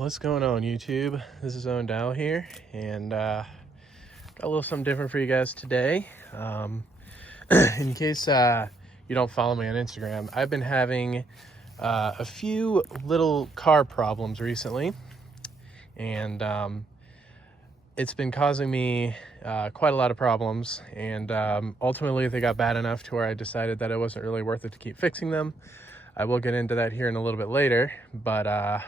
What's going on, YouTube? This is Owen Dowell here, and got a little something different for you guys today. In case you don't follow me on Instagram, I've been having a few little car problems recently, and it's been causing me quite a lot of problems, and ultimately they got bad enough to where I decided that it wasn't really worth it to keep fixing them. I will get into that here in a little bit later, but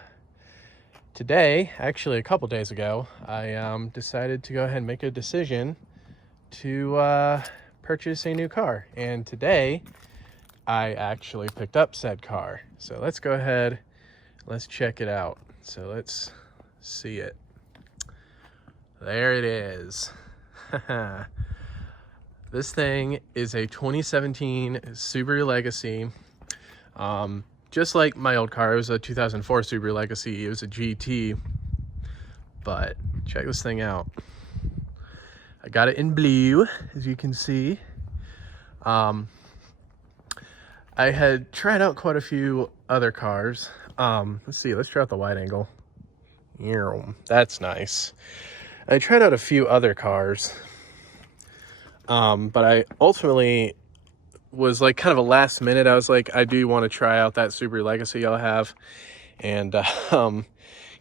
today, actually a couple days ago, I decided to go ahead and make a decision to purchase a new car. And today, I actually picked up said car. So let's go ahead, let's check it out. So let's see it. There it is. This thing is a 2017 Subaru Legacy. Just like my old car, it was a 2004 Subaru Legacy. It was a GT, but check this thing out. I got it in blue, as you can see. I had tried out quite a few other cars. Let's see, let's try out the wide angle. That's nice. I tried out a few other cars, but I ultimately was like kind of a last minute. I was like, I do want to try out that Subaru Legacy y'all have. And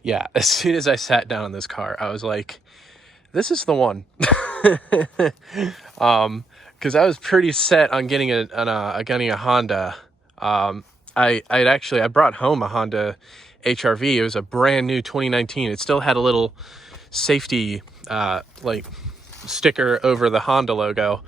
yeah, as soon as I sat down in this car, I was like, this is the one. Because I was pretty set on getting a Honda. I brought home a Honda HR-V. It was a brand new 2019. It still had a little safety like sticker over the Honda logo.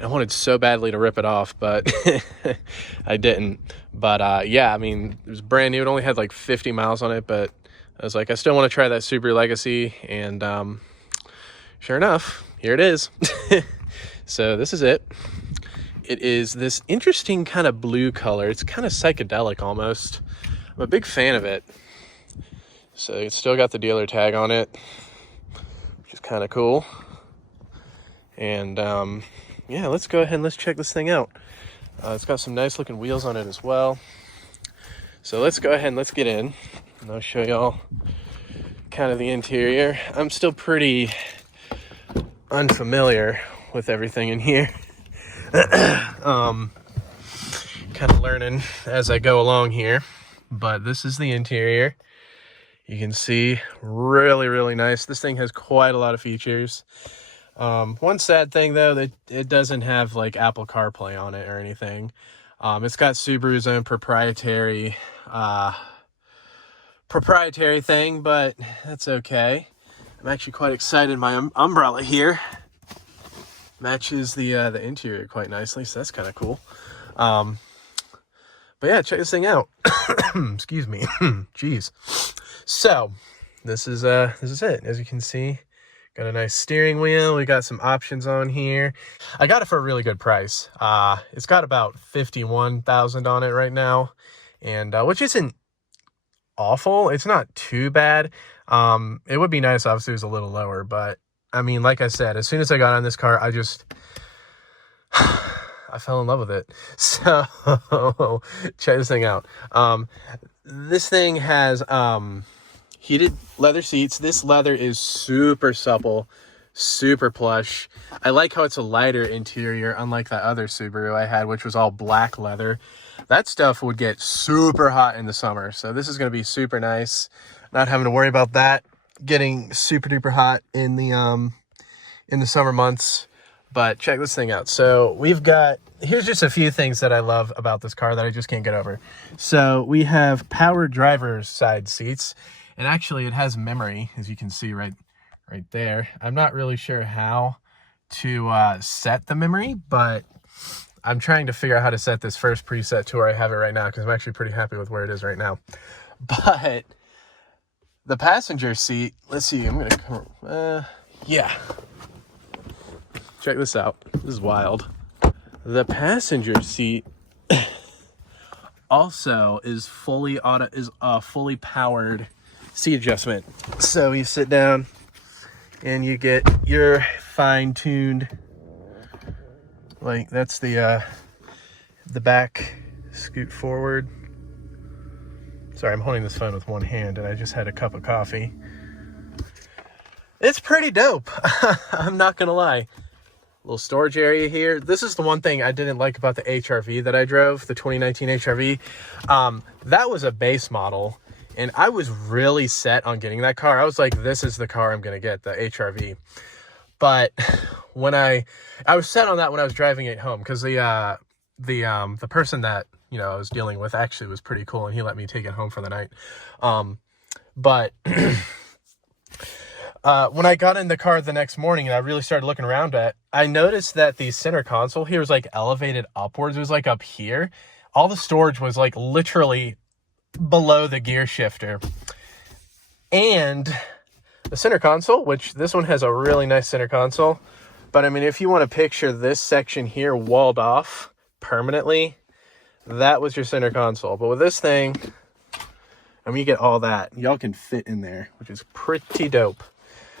I wanted so badly to rip it off, but I didn't. But yeah, I mean, it was brand new. It only had like 50 miles on it, but I was like, I still want to try that Subaru Legacy. And sure enough, here it is. So this is it. It is this interesting kind of blue color. It's kind of psychedelic almost. I'm a big fan of it. So it's still got the dealer tag on it, which is kind of cool. And yeah, let's go ahead and let's check this thing out. It's got some nice looking wheels on it as well. So let's go ahead and let's get in, and I'll show y'all kind of the interior. I'm still pretty unfamiliar with everything in here. Kind of learning as I go along here, but this is the interior. You can see really nice. This thing has quite a lot of features. One sad thing though, that it doesn't have like Apple CarPlay on it or anything. It's got Subaru's own proprietary thing, but that's okay. I'm actually quite excited. My umbrella here matches the interior quite nicely, so that's kind of cool. But yeah, check this thing out. Excuse me. Jeez. So this is it. As you can see, got a nice steering wheel. We got some options on here. I got it for a really good price. It's got about $51,000 on it right now, and which isn't awful. It's not too bad. It would be nice, obviously, it was a little lower, but I mean, like I said, as soon as I got on this car, I just I fell in love with it. So check this thing out. This thing has heated leather seats. This leather is super supple, super plush. I like how it's a lighter interior, unlike that other Subaru I had, which was all black leather. That stuff would get super hot in the summer, so this is going to be super nice. Not having to worry about that getting super duper hot in the summer months. But check this thing out. So we've got, here's just a few things that I love about this car that I just can't get over. So we have power driver's side seats, and actually it has memory, as you can see right there. I'm not really sure how to set the memory, but I'm trying to figure out how to set this first preset to where I have it right now, because I'm actually pretty happy with where it is right now. But the passenger seat, let's see, I'm gonna come, yeah. Check this out. This is wild. The passenger seat also is fully powered seat adjustment. So you sit down, and you get your fine-tuned, like that's the back scoot forward. Sorry, I'm holding this phone with one hand and I just had a cup of coffee. It's pretty dope. I'm not gonna lie. Little storage area here. This is the one thing I didn't like about the HRV that I drove, the 2019 HRV. That was a base model, and I was really set on getting that car. I was like, this is the car I'm gonna get, the HRV. But when I was set on that when I was driving it home, because the person that, you know, I was dealing with actually was pretty cool, and he let me take it home for the night. But when I got in the car the next morning and I really started looking around at, I noticed that the center console here was like elevated upwards. It was like up here. All the storage was like literally below the gear shifter. And the center console, which this one has a really nice center console. But I mean, if you want to picture this section here walled off permanently, that was your center console. But with this thing, I mean, you get all that. Y'all can fit in there, which is pretty dope.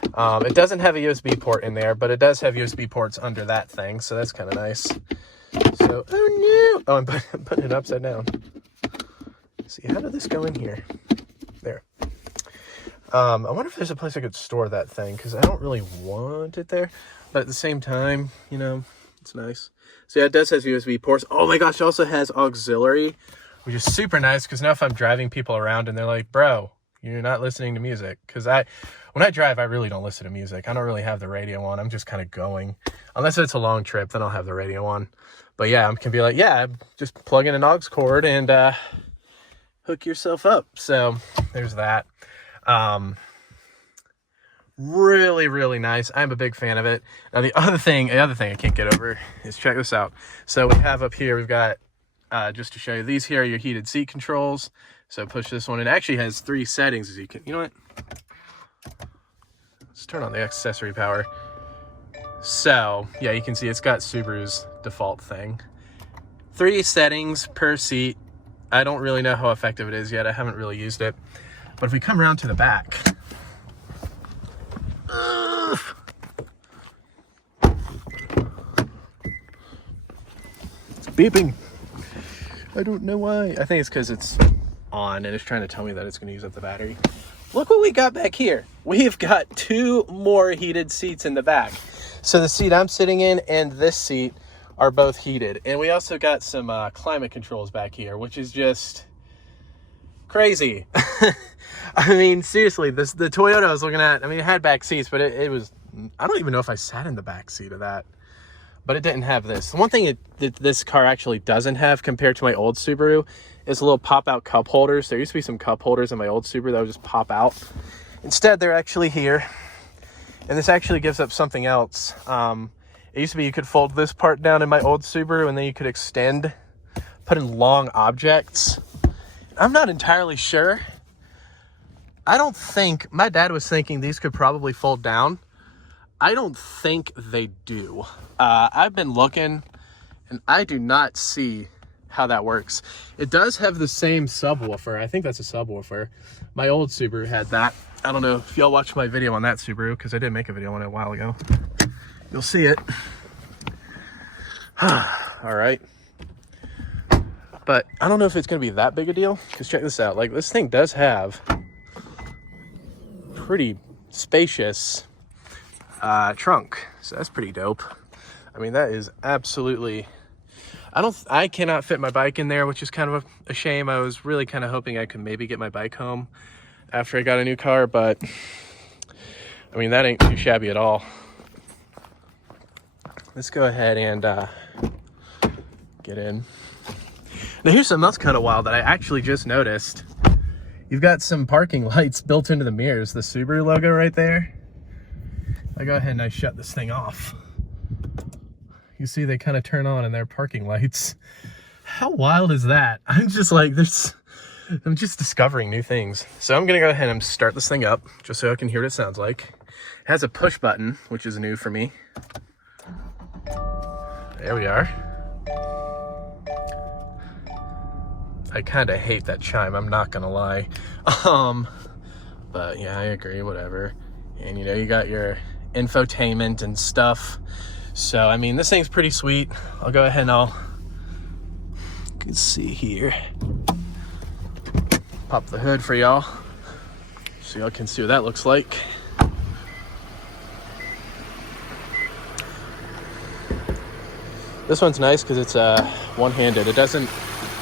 It doesn't have a USB port in there, but it does have USB ports under that thing, so that's kind of nice. So, oh no! Oh, I'm putting it upside down. Let's see, how did this go in here? There. I wonder if there's a place I could store that thing, because I don't really want it there. But at the same time, you know, it's nice. So yeah, it does have USB ports. Oh my gosh, it also has auxiliary, which is super nice, because now if I'm driving people around and they're like, bro, you're not listening to music. Because when I drive, I really don't listen to music. I don't really have the radio on. I'm just kind of going. Unless it's a long trip, then I'll have the radio on. But yeah, I can be like, yeah, just plug in an aux cord and hook yourself up. So there's that. Really, really nice. I'm a big fan of it. Now the other thing I can't get over is, check this out. So we have up here, we've got, just to show you, these here are your heated seat controls. So push this one. It actually has 3 settings, as you can, you know what? Let's turn on the accessory power. So yeah, you can see it's got Subaru's default thing. 3 settings per seat. I don't really know how effective it is yet. I haven't really used it. But if we come around to the back, it's beeping. I don't know why. I think it's because it's on and it's trying to tell me that it's going to use up the battery. Look what we got back here. We've got 2 more heated seats in the back. So the seat I'm sitting in and this seat are both heated. And we also got some climate controls back here, which is just crazy. I mean, seriously, the Toyota I was looking at, I mean, it had back seats, but it was, I don't even know if I sat in the back seat of that. But it didn't have this. The one thing that this car actually doesn't have compared to my old Subaru is a little pop-out cup holders. There used to be some cup holders in my old Subaru that would just pop out. Instead, they're actually here. And this actually gives up something else. It used to be you could fold this part down in my old Subaru, and then you could extend, put in long objects. I'm not entirely sure. I don't think, my dad was thinking these could probably fold down. I don't think they do. I've been looking and I do not see how that works. It does have the same subwoofer. I think that's a subwoofer. My old Subaru had that. I don't know if y'all watched my video on that Subaru, because I did make a video on it a while ago. You'll see it. All right. But I don't know if it's going to be that big a deal, because check this out. Like, this thing does have pretty spacious trunk, so that's pretty dope. I mean, that is absolutely, I cannot fit my bike in there, which is kind of a shame. I was really kind of hoping I could maybe get my bike home after I got a new car, but I mean, that ain't too shabby at all. Let's go ahead and get in. Now here's something else kind of wild that I actually just noticed. You've got some parking lights built into the mirrors, the Subaru logo right there. I go ahead and I shut this thing off. You see they kind of turn on and they're parking lights. How wild is that? I'm just like, I'm just discovering new things. So I'm gonna go ahead and start this thing up just so I can hear what it sounds like. It has a push button, which is new for me. There we are. I kind of hate that chime, I'm not gonna lie. But yeah, I agree, whatever. And, you know, you got your infotainment and stuff. So, I mean, this thing's pretty sweet. I'll go ahead and you can see here. Pop the hood for y'all so y'all can see what that looks like. This one's nice because it's one-handed. It doesn't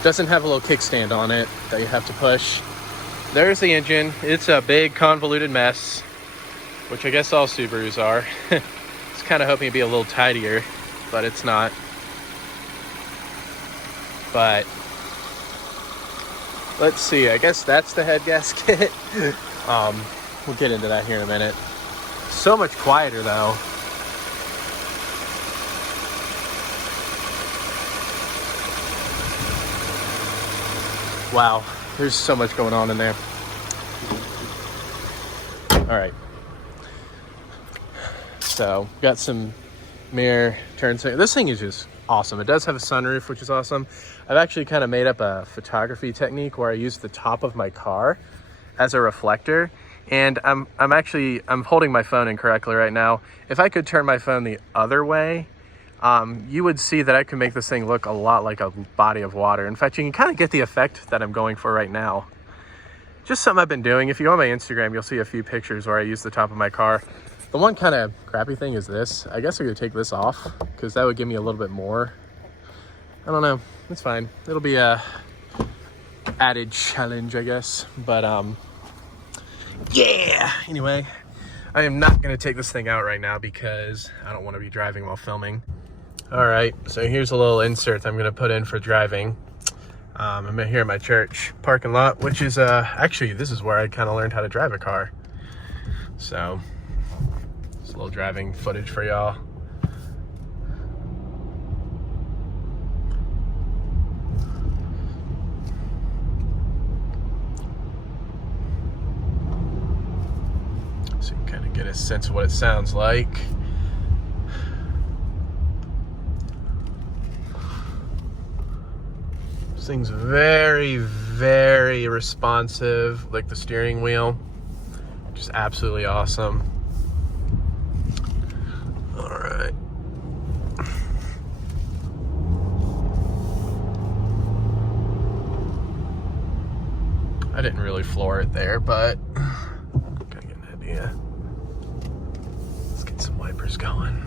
have a little kickstand on it that you have to push. There's the engine. It's a big convoluted mess, which I guess all Subarus are. It's kind of hoping to be a little tidier, but it's not. But let's see, I guess that's the head gasket. We'll get into that here in a minute. So much quieter though. Wow, there's so much going on in there. All right. So, got some mirror turns. This thing is just awesome. It does have a sunroof, which is awesome. I've actually kind of made up a photography technique where I use the top of my car as a reflector. And I'm holding my phone incorrectly right now. If I could turn my phone the other way, you would see that I can make this thing look a lot like a body of water. In fact, you can kind of get the effect that I'm going for right now. Just something I've been doing. If you go on my Instagram, you'll see a few pictures where I use the top of my car. The one kind of crappy thing is this. I guess I could take this off because that would give me a little bit more. I don't know. It's fine. It'll be a added challenge, I guess. But yeah. Anyway, I am not going to take this thing out right now because I don't want to be driving while filming. All right, so here's a little insert I'm gonna put in for driving. I'm here at my church parking lot, which is actually, this is where I kind of learned how to drive a car. So, it's a little driving footage for y'all. So you can kind of get a sense of what it sounds like. This thing's very, very responsive, like the steering wheel, just absolutely awesome. All right. I didn't really floor it there, but gotta get an idea. Let's get some wipers going.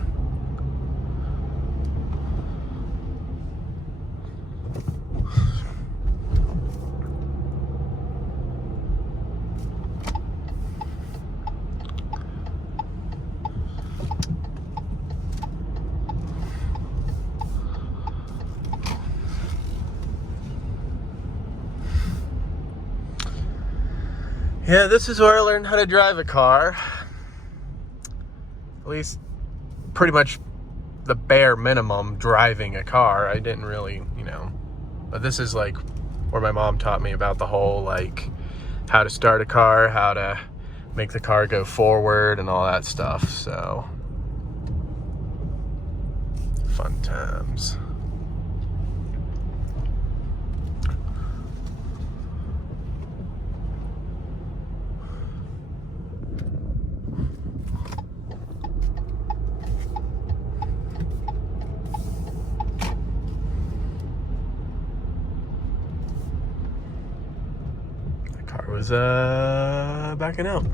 Yeah, this is where I learned how to drive a car. At least pretty much the bare minimum driving a car. I didn't really, you know, but this is like where my mom taught me about the whole, like, how to start a car, how to make the car go forward and all that stuff. So, fun times. Was backing out.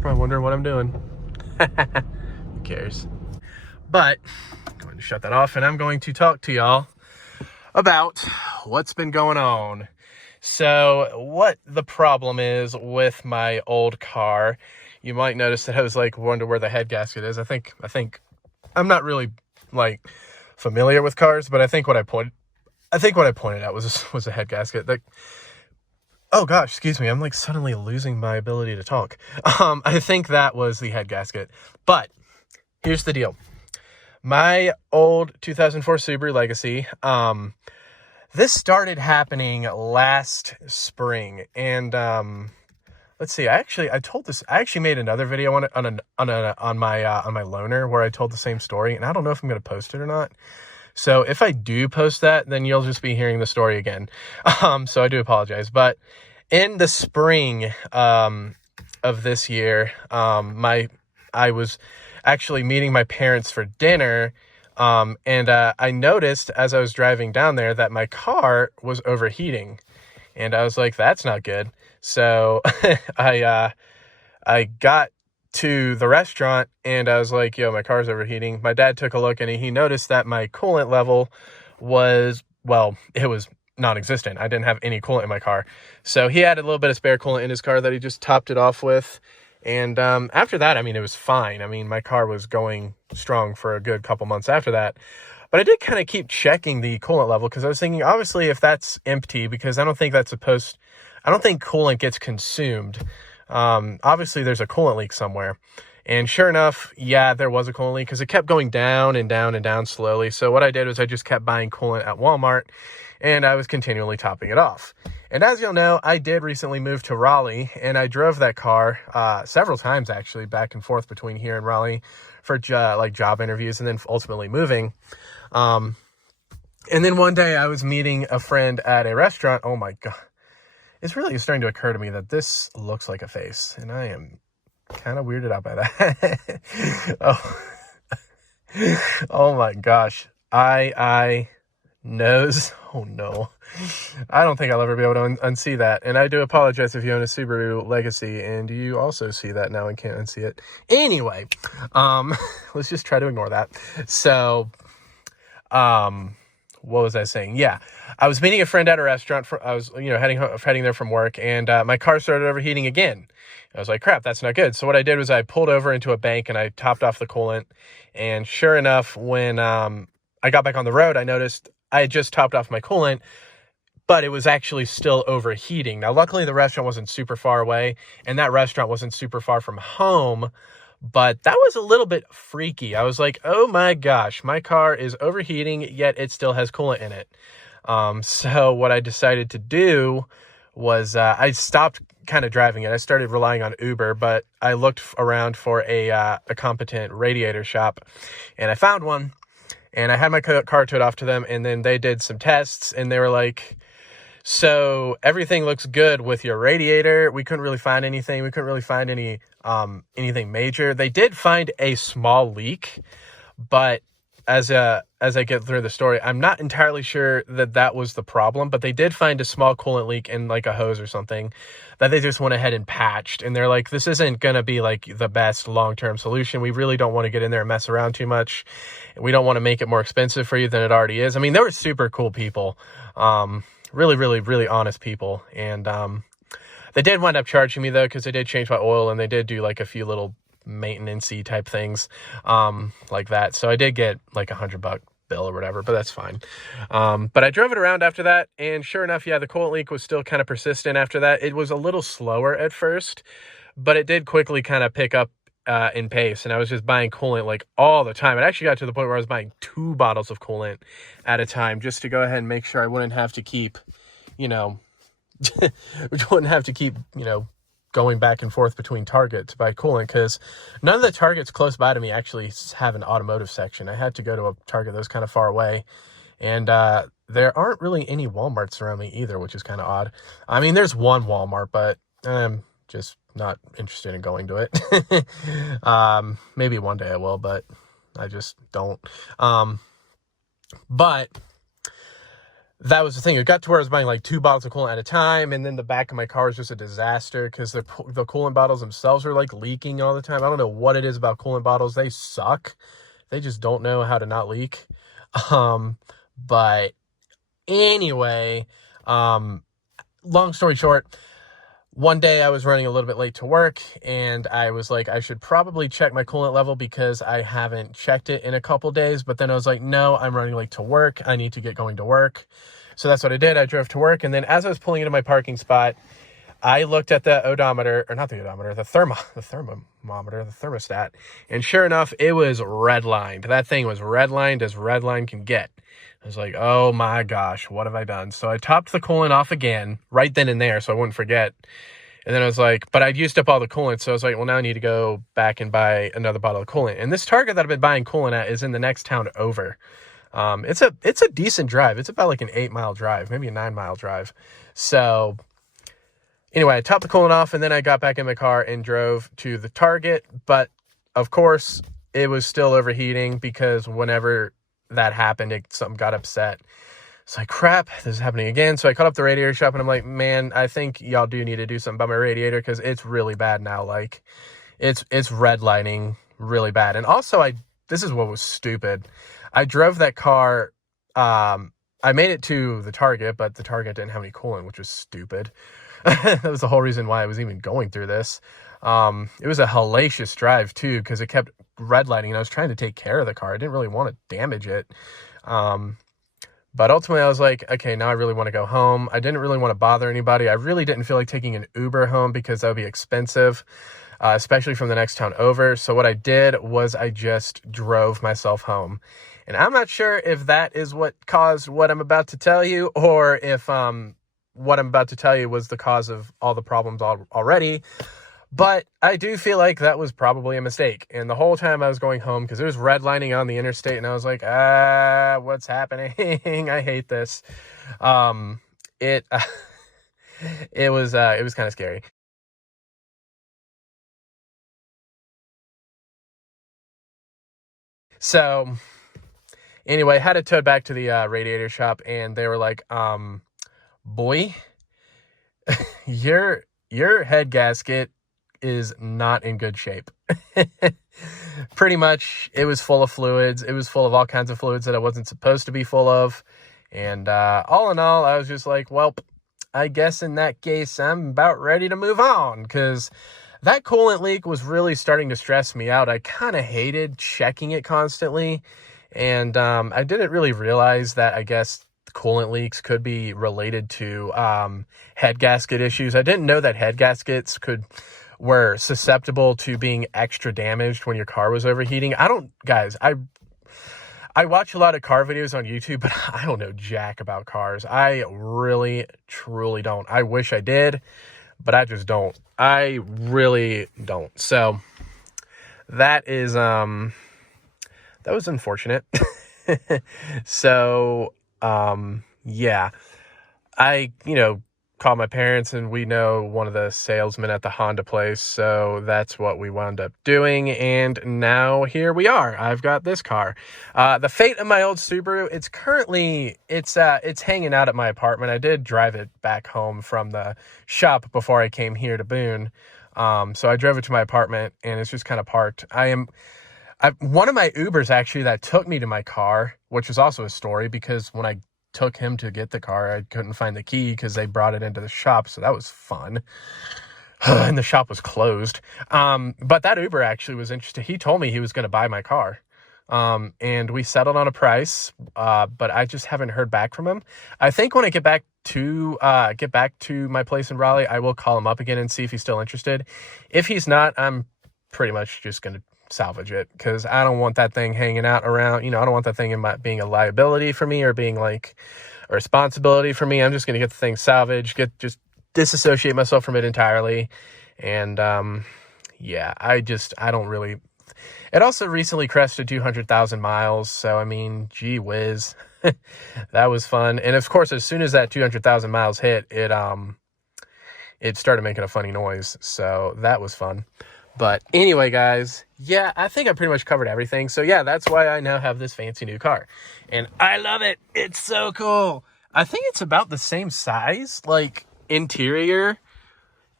Probably wondering what I'm doing. Who cares? But I'm going to shut that off, and I'm going to talk to y'all about what's been going on. So what the problem is with my old car, you might notice that I was like wondering where the head gasket is. I think I'm not really like familiar with cars, but I think what I pointed out was a head gasket. Like, oh gosh, excuse me. I'm like suddenly losing my ability to talk. I think that was the head gasket. But here's the deal. My old 2004 Subaru Legacy, this started happening last spring. And let's see. I actually made another video on it on my loaner where I told the same story, and I don't know if I'm going to post it or not. So if I do post that, then you'll just be hearing the story again. So I do apologize. But in the spring, of this year, I was actually meeting my parents for dinner, and I noticed as I was driving down there that my car was overheating, and I was like, that's not good. So I got to the restaurant and I was like, yo, my car's overheating. My dad took a look and he noticed that my coolant level was, well, it was non-existent. I didn't have any coolant in my car. So he had a little bit of spare coolant in his car that he just topped it off with. And after that, I mean, it was fine. I mean, my car was going strong for a good couple months after that. But I did kind of keep checking the coolant level because I was thinking, obviously, if that's empty, because I don't think coolant gets consumed. Obviously, there's a coolant leak somewhere. And sure enough, yeah, there was a coolant leak because it kept going down and down and down slowly. So what I did was I just kept buying coolant at Walmart and I was continually topping it off. And as you'll know, I did recently move to Raleigh and I drove that car several times actually back and forth between here and Raleigh for like job interviews and then ultimately moving. And then one day I was meeting a friend at a restaurant. Oh my God. It's really starting to occur to me that this looks like a face and I am kind of weirded out by that. Oh my gosh. Nose. Oh no. I don't think I'll ever be able to unsee that. And I do apologize if you own a Subaru Legacy and you also see that now and can't unsee it. Anyway, let's just try to ignore that. So, what was I saying? Yeah, I was meeting a friend at a restaurant. I was, heading there from work, and my car started overheating again. I was like, crap, that's not good. So what I did was I pulled over into a bank and I topped off the coolant. And sure enough, when I got back on the road, I noticed I had just topped off my coolant, but it was actually still overheating. Now, luckily, the restaurant wasn't super far away, and that restaurant wasn't super far from home. But that was a little bit freaky. I was like, oh my gosh, my car is overheating, yet it still has coolant in it. So what I decided to do was I stopped kind of driving it. I started relying on Uber, but I looked around for a competent radiator shop, and I found one. And I had my car towed off to them, and then they did some tests, and they were like, so everything looks good with your radiator. We couldn't really find anything. We couldn't really find anything major. They did find a small leak, but as I get through the story, I'm not entirely sure that was the problem, but they did find a small coolant leak in like a hose or something that they just went ahead and patched. And they're like, this isn't going to be like the best long-term solution. We really don't want to get in there and mess around too much. We don't want to make it more expensive for you than it already is. I mean, they were super cool people. Really, really, really honest people. And they did wind up charging me though, because they did change my oil and they did do like a few little maintenance-y type things like that. So I did get like $100 bill or whatever, but that's fine. But I drove it around after that, and sure enough, yeah, the coolant leak was still kind of persistent after that. It was a little slower at first, but it did quickly kind of pick up in pace, and I was just buying coolant like all the time. It actually got to the point where I was buying 2 bottles of coolant at a time just to go ahead and make sure I wouldn't have to keep, going back and forth between Target to buy coolant, because none of the Targets close by to me actually have an automotive section. I had to go to a Target that was kind of far away, and there aren't really any Walmarts around me either, which is kind of odd. I mean, there's one Walmart, but I'm just not interested in going to it. Maybe one day I will, but I just don't. But that was the thing. It got to where I was buying like 2 bottles of coolant at a time, and then the back of my car was just a disaster because the coolant bottles themselves were like leaking all the time. I don't know what it is about coolant bottles. They suck. They just don't know how to not leak. But anyway, long story short, one day I was running a little bit late to work, and I was like, I should probably check my coolant level because I haven't checked it in a couple days. But then I was like, no, I'm running late to work. I need to get going to work. So that's what I did. I drove to work, and then as I was pulling into my parking spot, I looked at the odometer, or not the odometer, the thermometer, the thermostat, and sure enough, it was redlined. That thing was redlined as redline can get. I was like, oh my gosh, what have I done? So I topped the coolant off again right then and there so I wouldn't forget. And then I was like, but I'd used up all the coolant. So I was like, well, now I need to go back and buy another bottle of coolant. And this Target that I've been buying coolant at is in the next town over. It's a decent drive. It's about like an 8-mile drive, maybe a 9-mile drive. So Anyway, I topped the coolant off, and then I got back in my car and drove to the Target. But of course, it was still overheating because whenever that happened, something got upset. It's like, crap, this is happening again. So I called up the radiator shop, and I'm like, man, I think y'all do need to do something about my radiator because it's really bad now. Like, it's redlining really bad. And also, this is what was stupid. I drove that car. I made it to the Target, but the Target didn't have any coolant, which was stupid. That was the whole reason why I was even going through this. It was a hellacious drive too, because it kept redlining, and I was trying to take care of the car. I didn't really want to damage it. But ultimately I was like, okay, now I really want to go home. I didn't really want to bother anybody. I really didn't feel like taking an Uber home because that would be expensive, especially from the next town over. So what I did was I just drove myself home. And I'm not sure if that is what caused what I'm about to tell you, or if what I'm about to tell you was the cause of all the problems already. But I do feel like that was probably a mistake. And the whole time I was going home, because there was redlining on the interstate, and I was like, what's happening? I hate this. It was kind of scary. So anyway, I had it towed back to the radiator shop, and they were like, boy, your head gasket is not in good shape. Pretty much, it was full of fluids. It was full of all kinds of fluids that it wasn't supposed to be full of. And all in all, I was just like, well, I guess in that case, I'm about ready to move on, because that coolant leak was really starting to stress me out. I kind of hated checking it constantly. And I didn't really realize that, I guess, coolant leaks could be related to head gasket issues. I didn't know that head gaskets were susceptible to being extra damaged when your car was overheating. I watch a lot of car videos on YouTube, but I don't know jack about cars. I really, truly don't. I wish I did, but I just don't. I really don't. So that was unfortunate. So, yeah, I, called my parents, and we know one of the salesmen at the Honda place. So that's what we wound up doing. And now here we are. I've got this car. The fate of my old Subaru, it's hanging out at my apartment. I did drive it back home from the shop before I came here to Boone. So I drove it to my apartment, and it's just kind of parked. One of my Ubers actually that took me to my car, which was also a story, because when I took him to get the car, I couldn't find the key because they brought it into the shop. So that was fun. And the shop was closed. But that Uber actually was interested. He told me he was going to buy my car. And we settled on a price. But I just haven't heard back from him. I think when I get back to my place in Raleigh, I will call him up again and see if he's still interested. If he's not, I'm pretty much just going to salvage it, because I don't want that thing hanging out around. I don't want that thing being a liability for me, or being like a responsibility for me. I'm just going to get the thing salvaged, just disassociate myself from it entirely. And yeah, I don't really. It also recently crested 200,000 miles, so I mean, gee whiz. That was fun. And of course, as soon as that 200,000 miles hit, it started making a funny noise, so that was fun. But anyway, guys, yeah, I think I pretty much covered everything. So yeah, that's why I now have this fancy new car. And I love it. It's so cool. I think it's about the same size, like interior,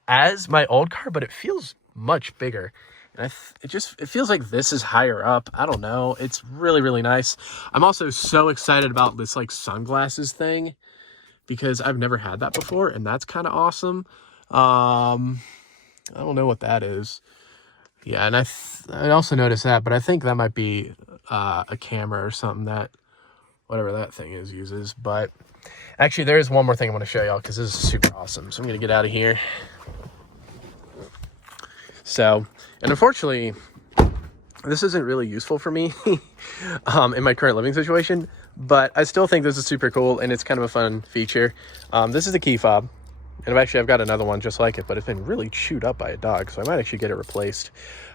as my old car, but it feels much bigger. And it feels like this is higher up. I don't know. It's really, really nice. I'm also so excited about this like sunglasses thing, because I've never had that before, and that's kind of awesome. I don't know what that is. Yeah, and I also noticed that, but I think that might be a camera or something that whatever that thing uses. But actually, there is one more thing I want to show y'all, because this is super awesome. So I'm going to get out of here. So, and unfortunately, this isn't really useful for me in my current living situation, but I still think this is super cool, and it's kind of a fun feature. This is a key fob. And I've got another one just like it, but it's been really chewed up by a dog, so I might actually get it replaced.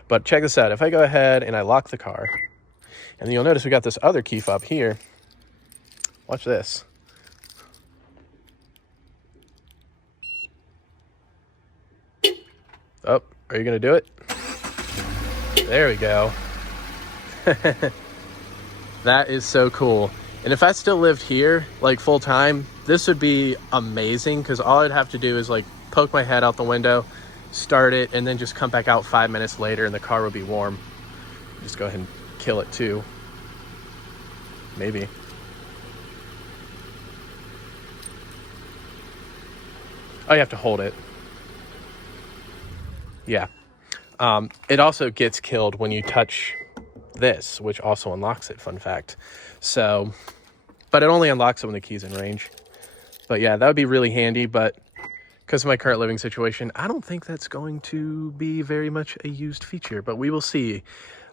But check this out. If I go ahead and I lock the car, and you'll notice we got this other key fob here. Watch this. Oh, are you gonna do it? There we go. That is so cool. And if I still lived here, like full time, this would be amazing, because all I'd have to do is like poke my head out the window, start it, and then just come back out 5 minutes later and the car would be warm. Just go ahead and kill it too. Maybe. Oh, you have to hold it. Yeah. It also gets killed when you touch this, which also unlocks it, fun fact. So, but it only unlocks it when the key's in range. But yeah, that would be really handy, but because of my current living situation, I don't think that's going to be very much a used feature, but we will see.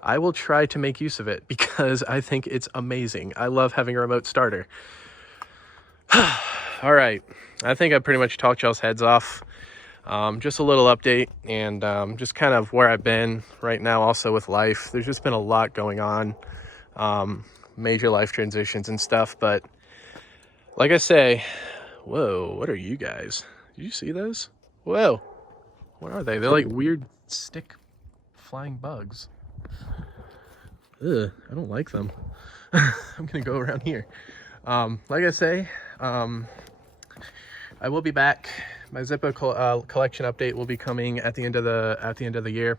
I will try to make use of it because I think it's amazing. I love having a remote starter. All right, I think I pretty much talked y'all's heads off. Just a little update, and just kind of where I've been right now also with life. There's just been a lot going on, major life transitions and stuff, but like I say, whoa, what are you guys? Did you see those? Whoa, what are they? They're like weird stick flying bugs. Ugh, I don't like them. I'm gonna go around here. Like I say, I will be back. My Zippo collection update will be coming at the end of the year,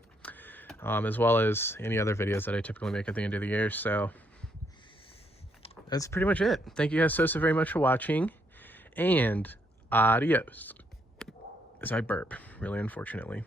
as well as any other videos that I typically make at the end of the year. So that's pretty much it. Thank you guys so very much for watching, and adios. As I burp, really unfortunately.